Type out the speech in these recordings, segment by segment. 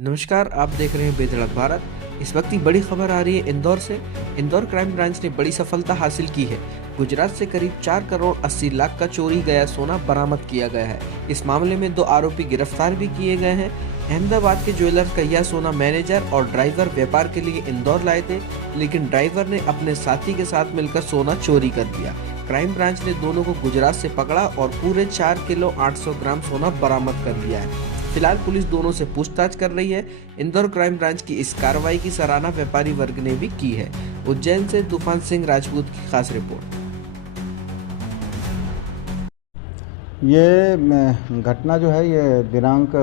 नमस्कार, आप देख रहे हैं बेधड़क भारत। इस वक्त की बड़ी खबर आ रही है इंदौर से। इंदौर क्राइम ब्रांच ने बड़ी सफलता हासिल की है। गुजरात से करीब 4 करोड़ 80 लाख का चोरी गया सोना बरामद किया गया है। इस मामले में 2 आरोपी गिरफ्तार भी किए गए हैं। अहमदाबाद के ज्वेलर का यह सोना मैनेजर और ड्राइवर व्यापार के लिए इंदौर लाए थे, लेकिन ड्राइवर ने अपने साथी के साथ मिलकर सोना चोरी कर दिया। क्राइम ब्रांच ने दोनों को गुजरात से पकड़ा और पूरे 4 किलो 800 ग्राम सोना बरामद कर लिया है। फिलहाल पुलिस दोनों से पूछताछ कर रही है। इंदौर क्राइम ब्रांच की इस कार्रवाई की सराहना व्यापारी वर्ग ने भी की है। उज्जैन से तूफान सिंह राजपूत की खास रिपोर्ट। ये घटना जो है ये दिनांक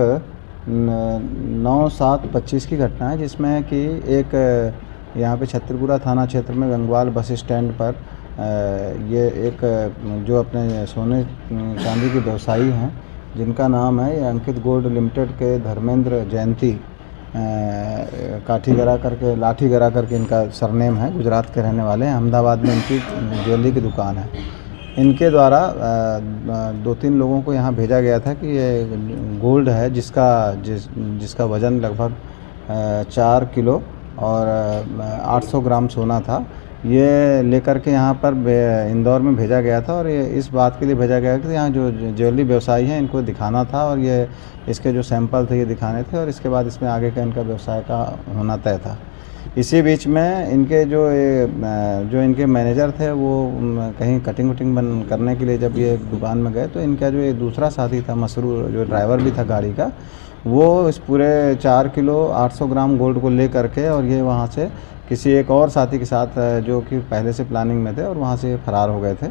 9/7/25 की घटना है, जिसमें कि एक यहाँ पे छतरपुरा थाना क्षेत्र में गंगवाल बस स्टैंड पर ये एक जो अपने सोने चांदी के व्यवसायी हैं, जिनका नाम है ये अंकित गोल्ड लिमिटेड के धर्मेंद्र जयंती लाठी गरा करके इनका सरनेम है। गुजरात के रहने वाले हैं। अहमदाबाद में इनकी ज्वेलरी की दुकान है। इनके द्वारा 2-3 लोगों को यहाँ भेजा गया था कि ये गोल्ड है जिसका वज़न लगभग 4 किलो और 800 ग्राम सोना था। ये लेकर के यहाँ पर इंदौर में भेजा गया था और ये इस बात के लिए भेजा गया कि यहाँ जो ज्वेलरी व्यवसायी हैं इनको दिखाना था और ये इसके जो सैंपल थे ये दिखाने थे और इसके बाद इसमें आगे का इनका व्यवसाय का होना तय था। इसी बीच में इनके जो इनके मैनेजर थे वो कहीं कटिंग वटिंग बन करने के लिए जब ये दुकान में गए तो इनका जो ये दूसरा साथी था मसरूर, जो ड्राइवर भी था गाड़ी का, वो इस पूरे 4 किलो 800 ग्राम गोल्ड को ले करके और ये वहाँ से किसी एक और साथी के साथ जो कि पहले से प्लानिंग में थे और वहाँ से फरार हो गए थे।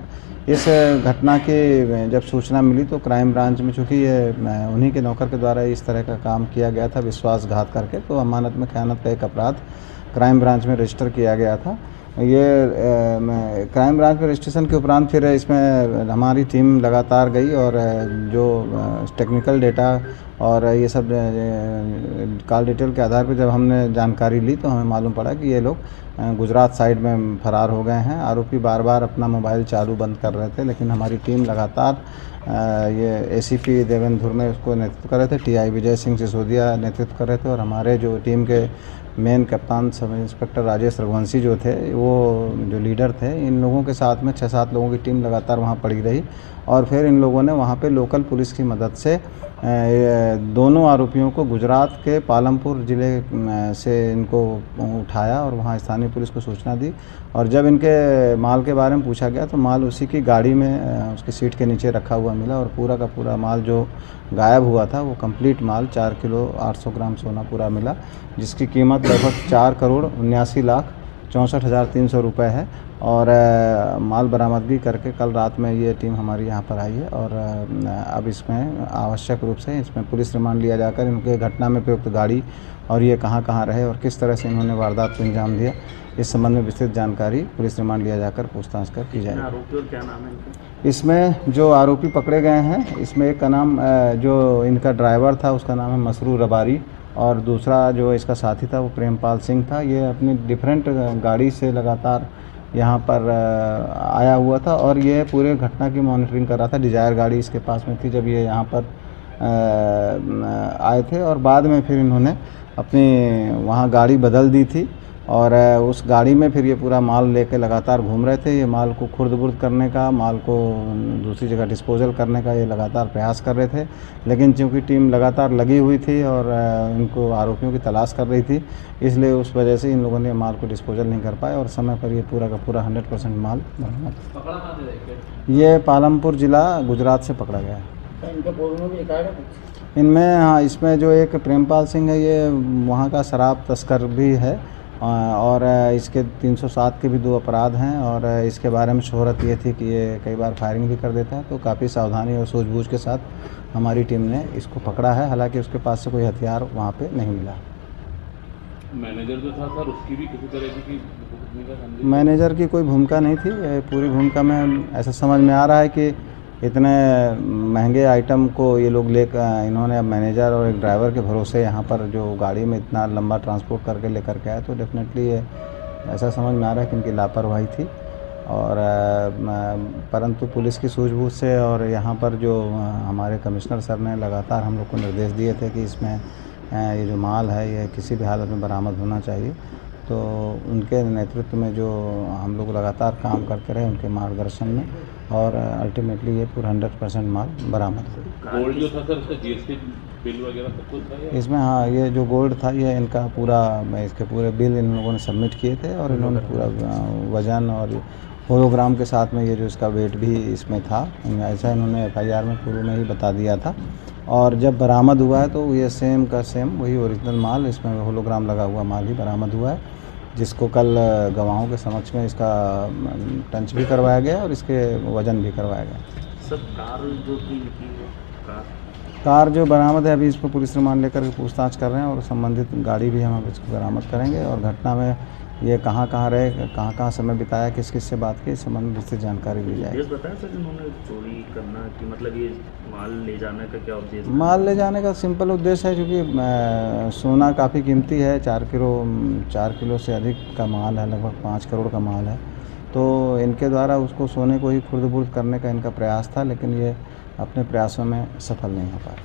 इस घटना की जब सूचना मिली तो क्राइम ब्रांच में, चूँकि ये उन्हीं के नौकर के द्वारा इस तरह का काम किया गया था विश्वासघात करके, तो अमानत में खयानत का एक अपराध क्राइम ब्रांच में रजिस्टर किया गया था। ये क्राइम ब्रांच में रजिस्ट्रेशन के उपरांत फिर इसमें हमारी टीम लगातार गई और जो टेक्निकल डेटा और ये सब कॉल डिटेल के आधार पर जब हमने जानकारी ली तो हमें मालूम पड़ा कि ये लोग गुजरात साइड में फरार हो गए हैं। आरोपी बार बार अपना मोबाइल चालू बंद कर रहे थे, लेकिन हमारी टीम लगातार ये एसीपी देवेंद्र धुर्मे उसको नेतृत्व कर रहे थे, टीआई विजय सिंह सिसोदिया नेतृत्व कर रहे थे और हमारे जो टीम के मेन कप्तान सब इंस्पेक्टर राजेश रघुवंशी जो थे, वो जो लीडर थे, इन लोगों के साथ में 6-7 लोगों की टीम लगातार वहाँ पड़ी रही और फिर इन लोगों ने वहाँ पे लोकल पुलिस की मदद से दोनों आरोपियों को गुजरात के पालमपुर ज़िले से इनको उठाया और वहाँ स्थानीय पुलिस को सूचना दी और जब इनके माल के बारे में पूछा गया तो माल उसी की गाड़ी में उसकी सीट के नीचे रखा हुआ मिला और पूरा का पूरा माल जो गायब हुआ था वो कंप्लीट माल 4 किलो 800 ग्राम सोना पूरा मिला, जिसकी कीमत लगभग 4 करोड़ 79 लाख 64,300 रुपये है। और माल बरामदगी करके कल रात में ये टीम हमारी यहाँ पर आई है और अब इसमें आवश्यक रूप से इसमें पुलिस रिमांड लिया जाकर इनके घटना में प्रयुक्त गाड़ी और ये कहाँ कहाँ रहे और किस तरह से इन्होंने वारदात को अंजाम दिया, इस संबंध में विस्तृत जानकारी पुलिस रिमांड लिया जाकर पूछताछ कर की जाएगी। आरोपी और क्या नाम है इनका? इसमें जो आरोपी पकड़े गए हैं, इसमें एक का नाम जो इनका ड्राइवर था उसका नाम है मसरूर रबारी और दूसरा जो इसका साथी था वो प्रेमपाल सिंह था। ये अपनी डिफरेंट गाड़ी से लगातार यहाँ पर आया हुआ था और ये पूरे घटना की मॉनिटरिंग कर रहा था। डिजायर गाड़ी इसके पास में थी जब ये यहाँ पर आए थे और बाद में फिर इन्होंने अपनी वहाँ गाड़ी बदल दी थी और उस गाड़ी में फिर ये पूरा माल लेके लगातार घूम रहे थे। ये माल को खुर्द-बुर्द करने का, माल को दूसरी जगह डिस्पोजल करने का ये लगातार प्रयास कर रहे थे, लेकिन चूँकि टीम लगातार लगी हुई थी और इनको आरोपियों की तलाश कर रही थी, इसलिए उस वजह से इन लोगों ने माल को डिस्पोजल नहीं कर पाए और समय पर ये पूरा का पूरा 100% माल बरामद। पकड़ा कहाँ से थे? ये पालमपुर ज़िला गुजरात से पकड़ा गया है। इनके पूर्व में भी एक आएगा कुछ? इनमें हाँ, इसमें जो एक प्रेमपाल सिंह है ये वहाँ का शराब तस्कर भी है और इसके 307 के भी 2 अपराध हैं और इसके बारे में शोहरत ये थी कि ये कई बार फायरिंग भी कर देता है, तो काफ़ी सावधानी और सूझबूझ के साथ हमारी टीम ने इसको पकड़ा है। हालांकि उसके पास से कोई हथियार वहाँ पे नहीं मिला। मैनेजर जो था सर, उसकी भी किसी तरह की भूमिका समझी? मैनेजर की कोई भूमिका नहीं थी। पूरी भूमिका में ऐसा समझ में आ रहा है कि इतने महंगे आइटम को ये लोग लेकर इन्होंने अब मैनेजर और एक ड्राइवर के भरोसे यहाँ पर जो गाड़ी में इतना लंबा ट्रांसपोर्ट करके लेकर के आए, तो डेफिनेटली ये ऐसा समझ में आ रहा है कि इनकी लापरवाही थी और परंतु पुलिस की सूझबूझ से और यहाँ पर जो हमारे कमिश्नर सर ने लगातार हम लोग को निर्देश दिए थे कि इसमें ये जो माल है ये किसी भी हालत में बरामद होना चाहिए। तो उनके नेतृत्व में जो हम लोग लगातार काम करते रहे उनके मार्गदर्शन में, और अल्टीमेटली ये पूरा 100% माल बरामद हुआ। गोल्ड जो था सर उसका जीएसटी बिल वगैरह सब कुछ था या? इसमें हाँ, ये जो गोल्ड था ये इनका पूरा, इसके पूरे बिल इन लोगों ने सबमिट किए थे, और इन्होंने पूरा वज़न और होलोग्राम के साथ में ये जो इसका वेट भी इसमें था, ऐसा इन्होंने एफआईआर में पूर्व में ही बता दिया था। और जब बरामद हुआ है तो ये सेम का सेम वही ओरिजिनल माल, इसमें होलोग्राम लगा हुआ माल ही बरामद हुआ है, जिसको कल गवाहों के समक्ष में इसका टंच भी करवाया गया और इसके वज़न भी करवाया गया। सर कार जो थी कार जो बरामद है अभी इस पर पुलिस रिमांड लेकर के पूछताछ कर रहे हैं, और संबंधित गाड़ी भी हम अब इसको बरामद करेंगे, और घटना में ये कहाँ कहाँ रहे, कहाँ कहाँ समय बिताया, किस किस से बात की, इस संबंध में विस्तृत जानकारी ली जाएगी। उद्देश्य बताया सर इन्होंने चोरी करना कि मतलब ये माल ले जाने का क्या उद्देश्य? माल ले जाने का सिंपल उद्देश्य है, क्योंकि सोना काफ़ी कीमती है, 4 किलो से अधिक का माल है, लगभग 5 करोड़ का माल है। तो इनके द्वारा उसको सोने को ही खुर्द-बुर्द करने का इनका प्रयास था, लेकिन ये अपने प्रयासों में सफल नहीं हो पाया।